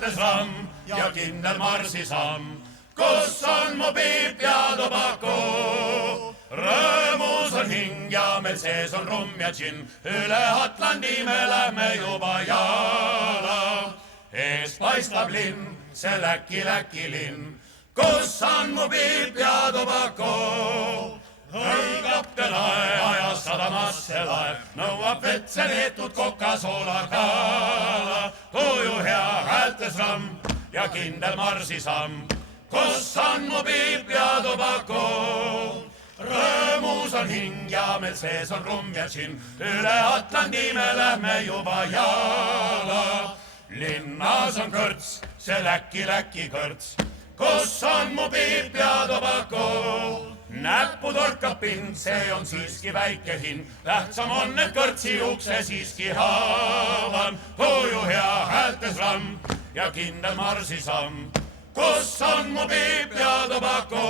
häältes ramm ja kindel marsisamm. Kus on mu piip ja tobako? Rõõmus on hing ja meil sees on rumm ja džinn. Üle Atlandi me lähme juba jala. Ees paistab linn, see Läki linn. Kus on mu piip ja tobako? Oi kapten ajas sadamasse laev, nõuab vetse neetud kokasoola kaala. Tuju hea häältes ramm ja kindel marsisamm. Kus on mu piip ja tobako? Rõõmus on hing ja meil sees on rumm ja džinn. Üle Atlandi me lähme juba jala. Linnas on kõrts, see Läki kõrts. Kus on mu piip ja tobako? Näppu torkab pind, see on siiski väike hind. Tähtsam on, et kõrtsi ukse siiski haavan. Tuju hea häältes ramm ja kindel marsisamm. Kus on mu piip ja tobako?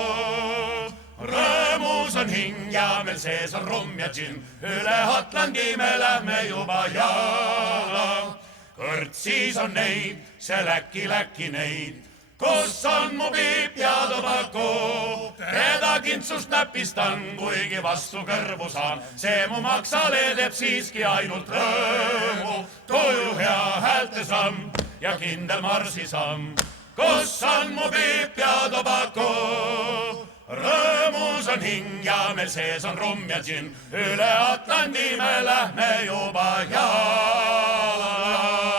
Rõõmus on hing ja meil sees on rumm ja džinn. Üle Atlandi me lähme juba jala. Kõrtsis on neid, see Läki neid. Kus on mu piip ja tobako? Teda kintsust näpistan, kuigi vastu kõrvu saan. See mu maksale teeb siiski ainult rõõmu. Tuju hea häältes ramm ja kindel marsisamm. Kus on mu piip ja tobako? Rõõmus on hing ja meil sees on rumm ja džinn. Üle Atlandi me lähme juba jala.